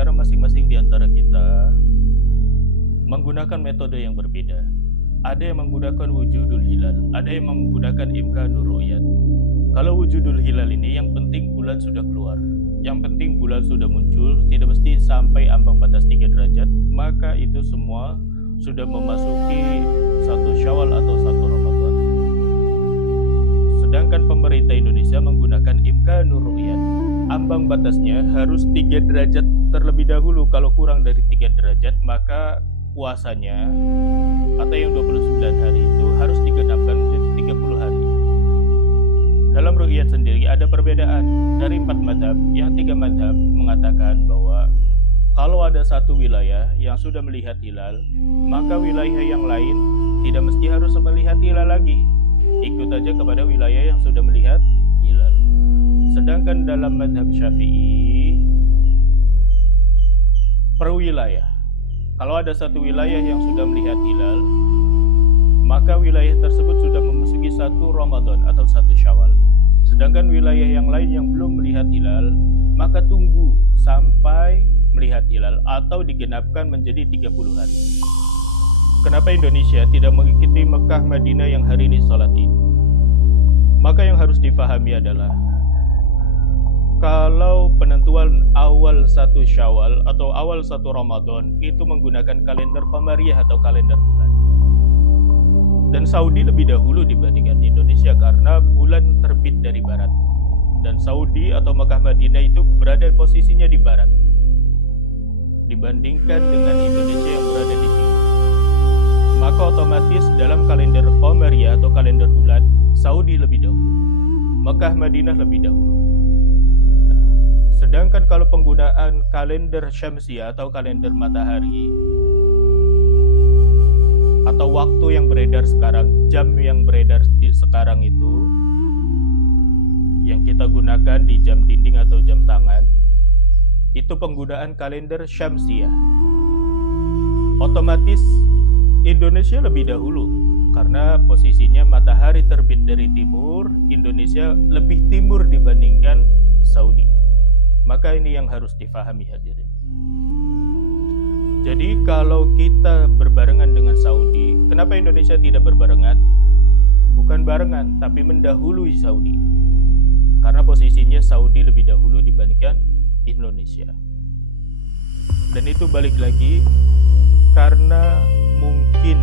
sekarang masing-masing di antara kita menggunakan metode yang berbeda. Ada yang menggunakan wujudul hilal, ada yang menggunakan imkanur ru'yat. Kalau wujudul hilal ini yang penting bulan sudah keluar, yang penting bulan sudah muncul, tidak mesti sampai ambang batas 3 derajat, maka itu semua sudah memasuki satu Syawal atau satu Ramadan. Sedangkan pemerintah Indonesia menggunakan imkanur ru'yat. Ambang batasnya harus 3 derajat terlebih dahulu. Kalau kurang dari 3 derajat, maka puasanya atau yang 29 hari itu harus digenapkan menjadi 30 hari. Dalam ru'yat sendiri ada perbedaan dari 4 mazhab. Yang 3 mazhab mengatakan bahwa kalau ada satu wilayah yang sudah melihat hilal, maka wilayah yang lain tidak mesti harus melihat hilal lagi. Ikut aja kepada wilayah yang sudah melihat hilal. Sedangkan dalam mazhab Syafi'i, per wilayah, kalau ada satu wilayah yang sudah melihat hilal, maka wilayah tersebut sudah memasuki satu Ramadan atau satu Syawal. Sedangkan wilayah yang lain yang belum melihat hilal, maka tunggu sampai melihat hilal atau digenapkan menjadi 30 hari. Kenapa Indonesia tidak mengikuti Mekah Madinah yang hari ini sholat Id? Maka yang harus difahami adalah kalau penentuan awal satu Syawal atau awal satu Ramadan itu menggunakan kalender Qamariyah atau kalender bulan. Dan Saudi lebih dahulu dibandingkan Indonesia karena bulan terbit dari barat. Dan Saudi atau Mekah Madinah itu berada posisinya di barat dibandingkan dengan Indonesia yang berada di timur. Maka otomatis dalam kalender Qamariyah atau kalender bulan, Saudi lebih dahulu, Mekah Madinah lebih dahulu. Sedangkan kalau penggunaan kalender Syamsiyah atau kalender matahari atau waktu yang beredar sekarang, jam yang beredar sekarang itu yang kita gunakan di jam dinding atau jam tangan, itu penggunaan kalender Syamsiyah. Otomatis Indonesia lebih dahulu karena posisinya matahari terbit dari timur, Indonesia lebih timur dibandingkan Saudi. Maka ini yang harus difahami hadirin. Jadi kalau kita berbarengan dengan Saudi, kenapa Indonesia tidak berbarengan? Bukan barengan, tapi mendahului Saudi. Karena posisinya Saudi lebih dahulu dibandingkan Indonesia. Dan itu balik lagi karena mungkin